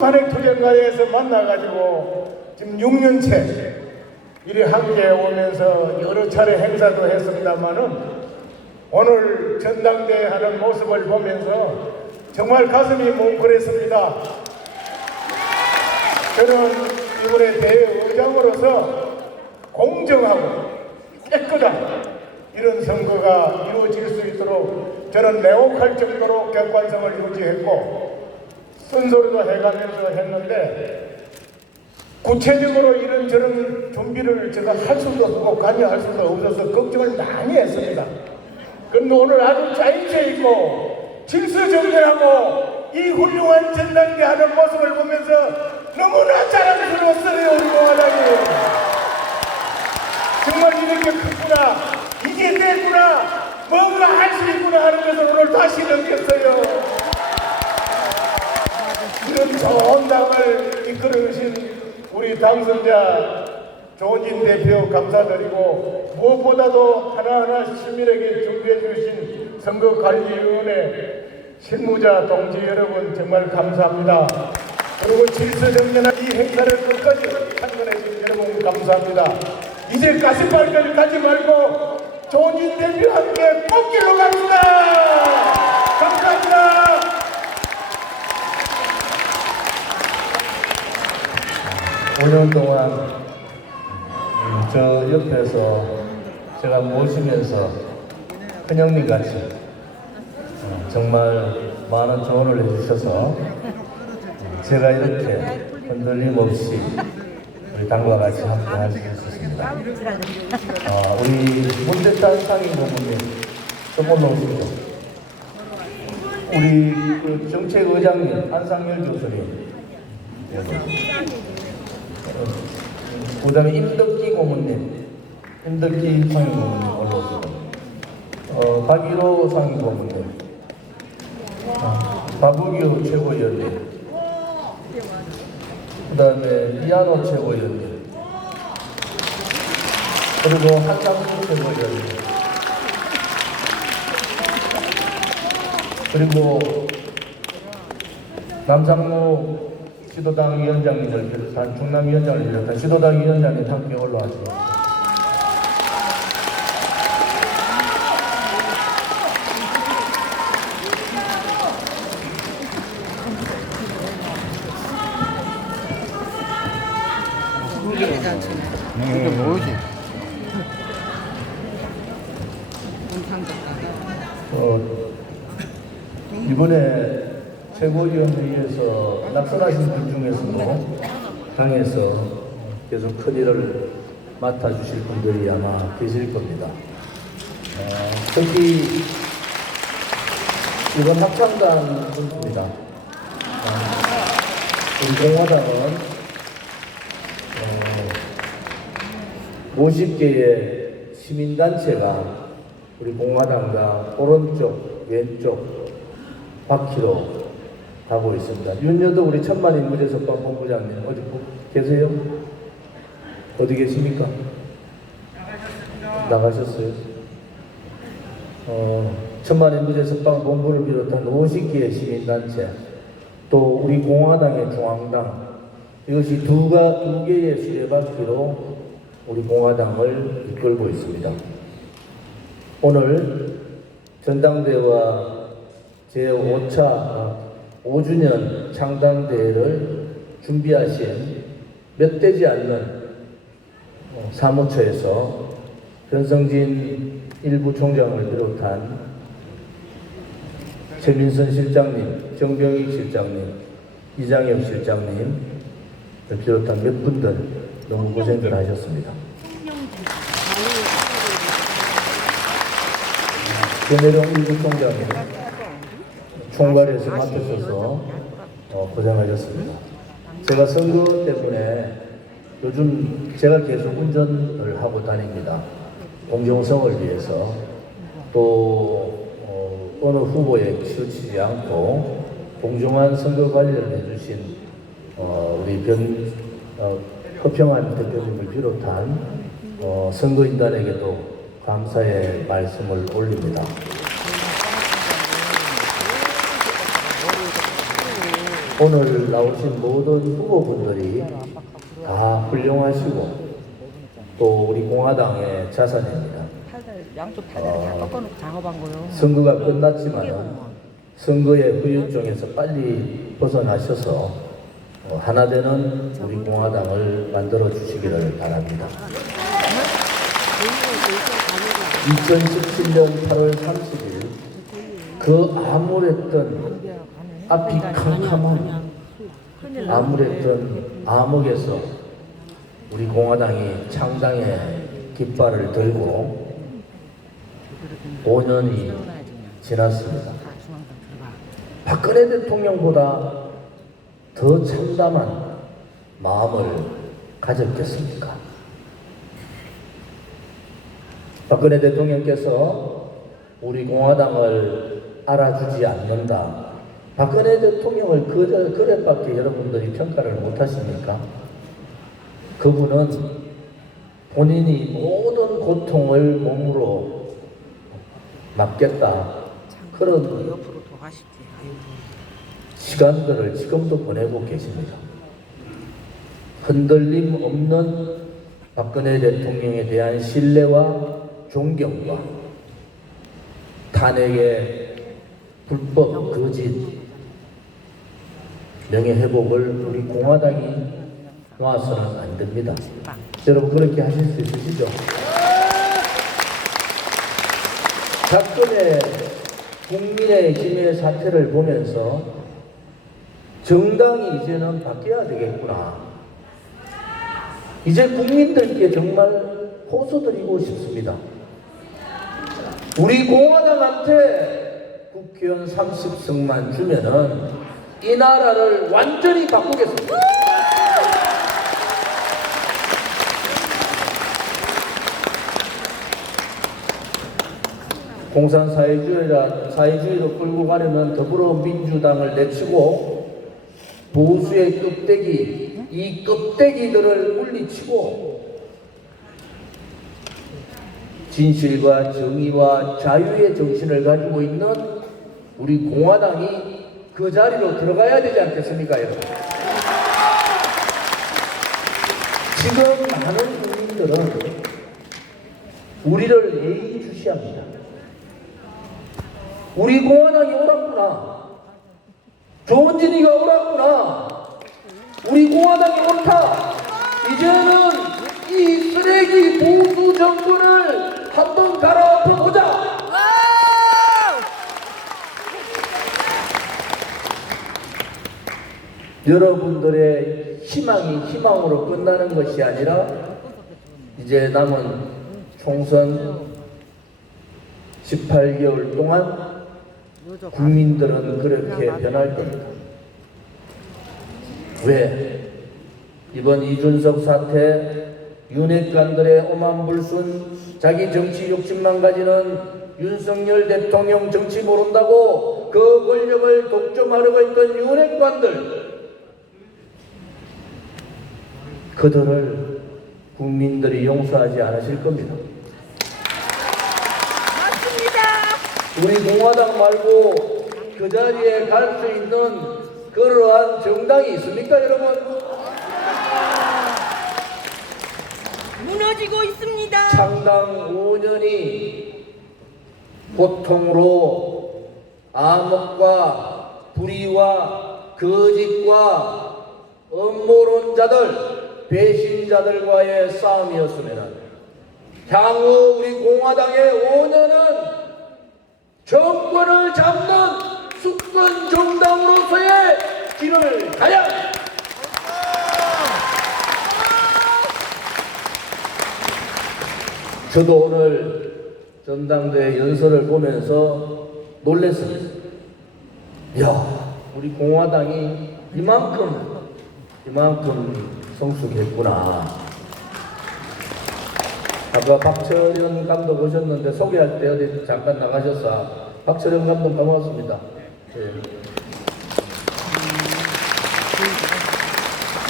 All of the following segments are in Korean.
한해투쟁가에서 만나가지고 지금 6년째 이리 함께 오면서 여러 차례 행사도 했습니다만은 오늘 전당대회 하는 모습을 보면서 정말 가슴이 뭉클했습니다. 저는 이번에 대회 의장으로서 공정하고 깨끗한 이런 선거가 이루어질 수 있도록 저는 매혹할 정도로 객관성을 유지했고 쓴소리도 해가면서 했는데 구체적으로 이런 저런 준비를 제가 할 수도 없고 관여할 수도 없어서 걱정을 많이 했습니다. 그런데 오늘 아주 짜임새 있고 질서정연하고 이 훌륭한 전당대 하는 모습을 보면서 너무나 자랑스러웠어요 우리 공화당이 정말 이렇게 크구나. 이게 됐구나. 뭔가 할 수 있구나 하는 것을 오늘 다시 느꼈어요 이런 좋은 당을 이끌어주신 우리 당선자 조은진 대표 감사드리고 무엇보다도 하나하나 시민에게 준비해 주신 선거관리위원회 실무자 동지 여러분 정말 감사합니다. 그리고 질서정연한 이 행사를 끝까지 참관해 주신 여러분 감사합니다. 이제 가시발까지 가지 말고 조은진 대표와 함께 꽃길로 갑니다. 감사합니다. 5년 동안 음, 저 옆에서 제가 모시면서 큰형님 같이 어, 정말 많은 조언을 해주셔서 음, 제가 이렇게 흔들림 없이 우리 당과 같이 함께 할수 있었습니다. 어, 우리 문대단 상임 고문님 좀 올라오시죠. 우리 그 정책의장님 한상열 교수님 그 다음에 임덕기 고문님, 임덕기 상임 고문님 올라오세요. 어, 박일호 상임 고문님, 어, 박우규 최고위원님, 그 다음에 이한호 최고위원님, 그리고 한상수 최고위원님, 그리고 남상무 시도당 위원장님을 비롯한 충남위원장을 비롯한 시도당 위원장님 함께 올라와주세요. 이게 뭐지? 어, 이번에 최고위원회의에서 낙선하신 분 중에서도 당에서 계속 큰 일을 맡아주실 분들이 아마 계실 겁니다. 어, 특히 이번 합창단 분입니다. 어, 우리 공화당은 어, 50개의 시민단체가 우리 공화당과 오른쪽, 왼쪽 바퀴로 가고 있습니다. 윤여도 우리 천만 인구재석방 본부장님 어디 보- 계세요? 어디 계십니까? 나가셨어요. 어, 천만 인구재석방 본부를 비롯한 50개의 시민단체, 또 우리 공화당의 중앙당, 이것이 두가, 두 개의 수레바퀴로 우리 공화당을 이끌고 있습니다. 오늘 전당대회와 제5차 5주년 창당대회를 준비하신 몇 되지 않는 어, 사무처에서 변성진 일부 총장을 비롯한 최민선 실장님, 정병익 실장님, 이장엽 실장님, 을 비롯한 몇 분들 너무 고생들 하셨습니다. 김혜령 일부 총장님 총괄해서 맡으셔서 어, 고생하셨습니다. 제가 선거 때문에 요즘 제가 계속 운전을 하고 다닙니다. 공정성을 위해서 또 어, 어느 후보에 치우치지 않고 공정한 선거 관리를 해주신 어, 우리 변 어, 허평한 대표님을 비롯한 어, 선거인단에게도 감사의 말씀을 올립니다. 오늘 나오신 모든 후보분들이 다 훌륭하시고 또 우리 공화당의 자산입니다. 양쪽 다 꺾어놓고 작업한 거요. 선거가 끝났지만 선거의 후유증에서 빨리 벗어나셔서 어, 하나 되는 우리 공화당을 만들어 주시기를 바랍니다. 2017년 8월 30일 그 암울했던 앞이 캄캄한 암울했던 암흑에서 우리 공화당이 창당의 깃발을 들고 5년이 지났습니다. 박근혜 대통령보다 더 참담한 마음을 가졌겠습니까? 박근혜 대통령께서 우리 공화당을 알아주지 않는다. 박근혜 대통령을 그저 그래밖에 여러분들이 평가를 못 하십니까? 그분은 본인이 모든 고통을 몸으로 맡겠다. 그런. 시간들을 지금도 보내고 계십니다. 흔들림 없는 박근혜 대통령에 대한 신뢰와 존경과 탄핵의 불법 거짓 명예 회복을 우리 공화당이 놔서는 안 됩니다. 여러분 그렇게 하실 수 있으시죠? 박근혜 국민의 힘의 사태를 보면서 정당이 이제는 바뀌어야 되겠구나. 이제 국민들께 정말 호소드리고 싶습니다. 우리 공화당한테 국회의원 30석만 주면은 이 나라를 완전히 바꾸겠습니다. 공산 사회주의라 사회주의로 끌고 가려면 더불어민주당을 내치고 보수의 껍데기 이 껍데기들을 물리치고 진실과 정의와 자유의 정신을 가지고 있는 우리 공화당이 그 자리로 들어가야 되지 않겠습니까, 여러분? 지금 많은 국민들은 우리를 예의주시합니다. 우리 공화당이 옳았구나. 조은진이가 옳았구나. 우리 공화당이 옳다. 이제는 이 쓰레기 보수 정부를 한번 갈아엎어 보자. 여러분들의 희망이 희망으로 끝나는 것이 아니라 이제 남은 총선 18개월 동안 국민들은 그렇게 변할 겁니다. 왜? 이번 이준석 사태, 윤핵관들의 오만불순, 자기 정치 욕심만 가지는 윤석열 대통령 정치 모른다고 그 권력을 독점하려고 했던 윤핵관들, 그들을 국민들이 용서하지 않으실 겁니다. 우리 공화당 말고 그 자리에 갈 수 있는 그러한 정당이 있습니까, 여러분? 무너지고 있습니다. 창당 5년이 고통으로 암흑과 불의와 거짓과 음모론자들, 배신자들과의 싸움이었으면 향후 우리 공화당의 5년은 정권을 잡는 수권 정당으로서의 길을 가야. 저도 오늘 전당대 연설을 보면서 놀랐습니다. 야, 우리 공화당이 이만큼, 이만큼 성숙했구나. 아까 박철현 감독 오셨는데 소개할 때 어디 잠깐 나가셨어. 박철현 감독 고맙습니다. 예.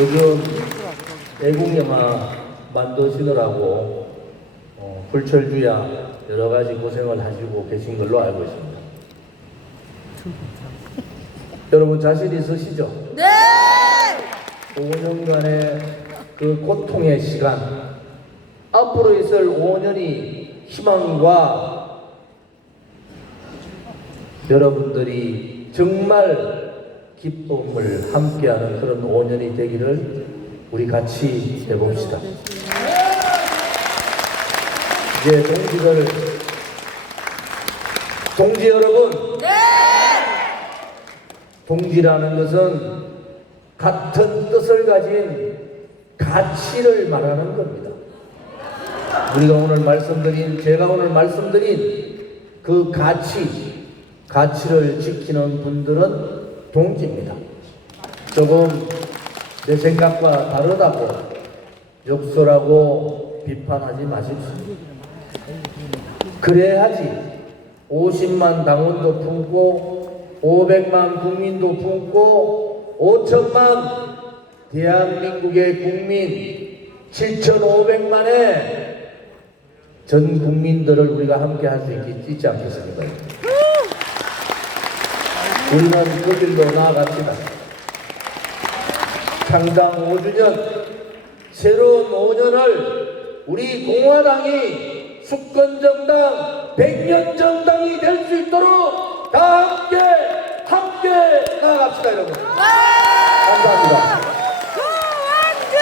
요즘 애국 영화 만드시느라고 어, 불철주야 여러 가지 고생을 하시고 계신 걸로 알고 있습니다. 여러분 자신 있으시죠? 네! 5년간의 그 고통의 시간, 앞으로 있을 5년이 희망과 여러분들이 정말 기쁨을 함께하는 그런 5년이 되기를 우리 같이 해봅시다. 이제 동지들, 동지 여러분, 동지라는 것은 같은 뜻을 가진 가치를 말하는 겁니다. 우리가 오늘 말씀드린, 제가 오늘 말씀드린 그 가치, 가치를 지키는 분들은 동지입니다. 조금 내 생각과 다르다고 욕설하고 비판하지 마십시오. 그래야지 50만 당원도 품고 500만 국민도 품고 5천만 대한민국의 국민 7,500만의 전 국민들을 우리가 함께 할 수 있지 않겠습니까? 우리는 그 길로 나아갑시다. 창당 5주년, 새로운 5년을 우리 공화당이 수권정당, 백년정당이 될 수 있도록 다 함께, 함께 나아갑시다 여러분 감사합니다 고원진!